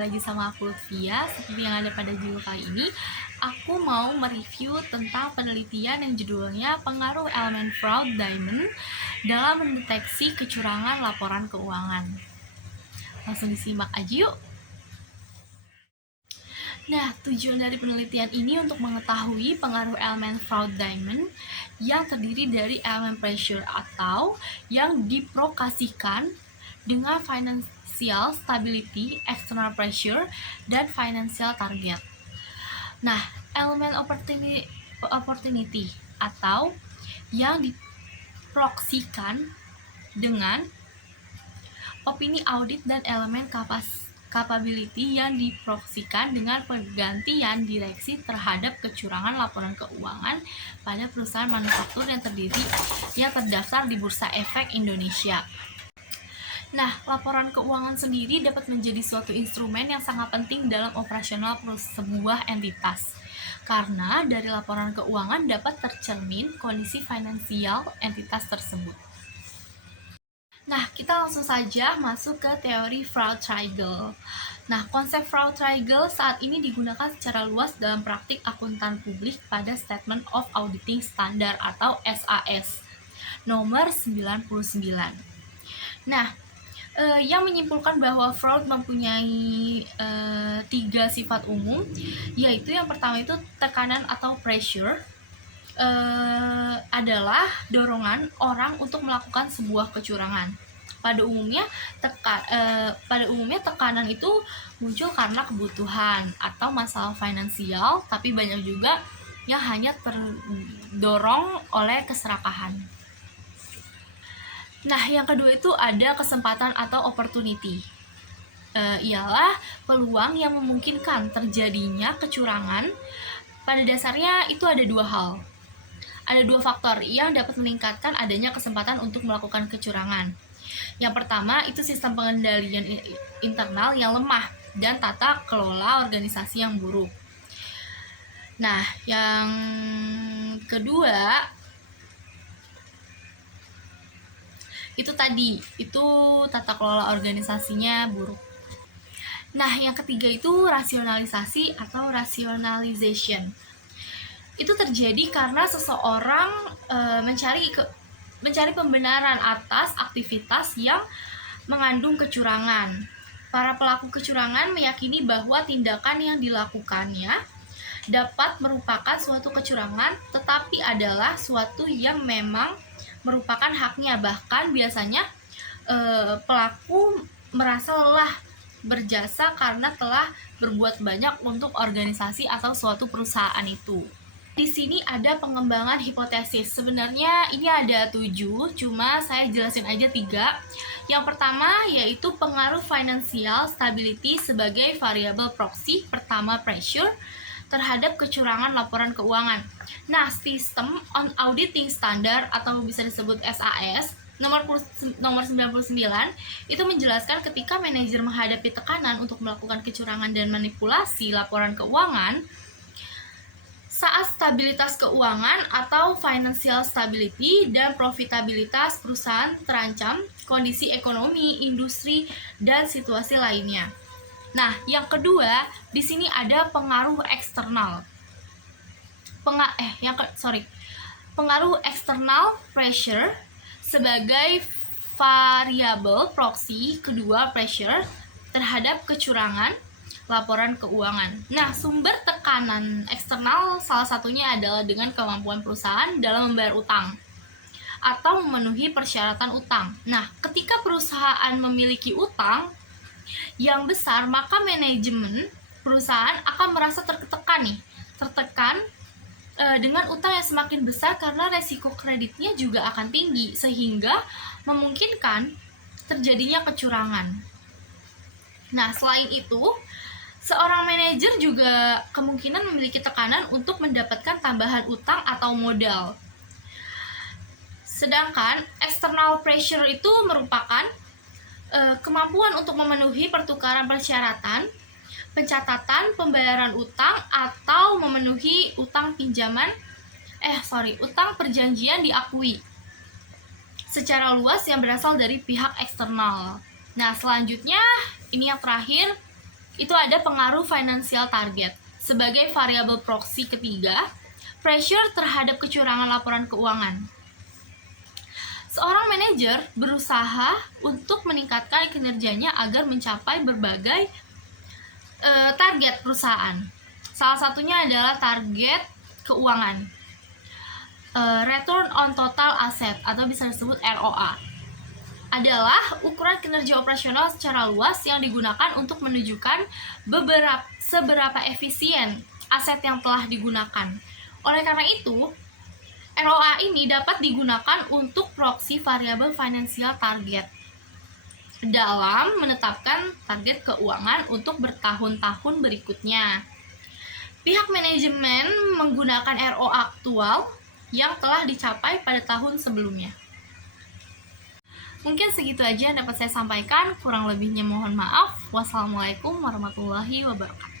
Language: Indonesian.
lagi sama aku Lutfia. Seperti yang ada pada judul kali ini, aku mau mereview tentang penelitian yang judulnya Pengaruh Elemen Fraud Diamond dalam mendeteksi kecurangan laporan keuangan. Langsung disimak aja yuk. Nah, tujuan dari penelitian ini untuk mengetahui pengaruh elemen fraud diamond yang terdiri dari elemen pressure atau yang diprokasikan dengan financial stability, external pressure, dan financial target. Nah, elemen opportunity atau yang diproksikan dengan opini audit dan elemen capability yang diproksikan dengan pergantian direksi terhadap kecurangan laporan keuangan pada perusahaan manufaktur yang terdaftar di Bursa Efek Indonesia. Nah, laporan keuangan sendiri dapat menjadi suatu instrumen yang sangat penting dalam operasional sebuah entitas. Karena dari laporan keuangan dapat tercermin kondisi finansial entitas tersebut. Nah, kita langsung saja masuk ke teori fraud triangle. Nah, konsep fraud triangle saat ini digunakan secara luas dalam praktik akuntan publik pada Statement of Auditing Standard atau SAS nomor 99. Nah, yang menyimpulkan bahwa fraud mempunyai 3 sifat umum, yaitu yang pertama itu tekanan atau pressure, adalah dorongan orang untuk melakukan sebuah kecurangan. Pada umumnya tekanan itu muncul karena kebutuhan atau masalah finansial, tapi banyak juga yang hanya terdorong oleh keserakahan. Nah, yang kedua itu ada kesempatan atau opportunity. Ialah peluang yang memungkinkan terjadinya kecurangan. Pada dasarnya itu ada dua hal. Ada dua faktor yang dapat meningkatkan adanya kesempatan untuk melakukan kecurangan. Yang pertama itu sistem pengendalian internal yang lemah dan tata kelola organisasi yang buruk. Nah, yang kedua itu tata kelola organisasinya buruk. Nah, yang ketiga itu rasionalisasi atau rationalization. Itu terjadi karena seseorang mencari pembenaran atas aktivitas yang mengandung kecurangan. Para pelaku kecurangan meyakini bahwa tindakan yang dilakukannya dapat merupakan suatu kecurangan, tetapi adalah suatu yang memang merupakan haknya. Bahkan biasanya pelaku merasa lelah berjasa karena telah berbuat banyak untuk organisasi atau suatu perusahaan itu. Di sini ada pengembangan hipotesis. Sebenarnya ini ada 7, cuma saya jelasin aja 3. Yang pertama yaitu pengaruh financial stability sebagai variabel proksi, pertama pressure, terhadap kecurangan laporan keuangan. Nah, sistem on auditing standard atau bisa disebut SAS nomor 99 itu menjelaskan ketika manajer menghadapi tekanan untuk melakukan kecurangan dan manipulasi laporan keuangan, saat stabilitas keuangan atau financial stability dan profitabilitas perusahaan terancam, kondisi ekonomi, industri, dan situasi lainnya. Nah, yang kedua, di sini ada pengaruh eksternal. Pengaruh eksternal pressure sebagai variabel proksi kedua pressure terhadap kecurangan laporan keuangan. Nah, sumber tekanan eksternal salah satunya adalah dengan kemampuan perusahaan dalam membayar utang atau memenuhi persyaratan utang. Nah, ketika perusahaan memiliki utang yang besar, maka manajemen perusahaan akan merasa tertekan dengan utang yang semakin besar karena resiko kreditnya juga akan tinggi, sehingga memungkinkan terjadinya kecurangan. Nah, selain itu, seorang manajer juga kemungkinan memiliki tekanan untuk mendapatkan tambahan utang atau modal. Sedangkan external pressure itu merupakan kemampuan untuk memenuhi pertukaran persyaratan, pencatatan pembayaran utang atau memenuhi utang perjanjian diakui secara luas yang berasal dari pihak eksternal. Nah, selanjutnya ini yang terakhir itu ada pengaruh financial target. Sebagai variabel proksi ketiga, pressure terhadap kecurangan laporan keuangan. Seorang manajer berusaha untuk meningkatkan kinerjanya agar mencapai berbagai target perusahaan. Salah satunya adalah target keuangan, return on total asset atau bisa disebut ROA. Adalah ukuran kinerja operasional secara luas yang digunakan untuk menunjukkan seberapa efisien aset yang telah digunakan. Oleh karena itu, ROA ini dapat digunakan untuk proksi variabel financial target dalam menetapkan target keuangan untuk bertahun-tahun berikutnya. Pihak manajemen menggunakan ROA aktual yang telah dicapai pada tahun sebelumnya. Mungkin segitu aja yang dapat saya sampaikan, kurang lebihnya mohon maaf. Wassalamualaikum warahmatullahi wabarakatuh.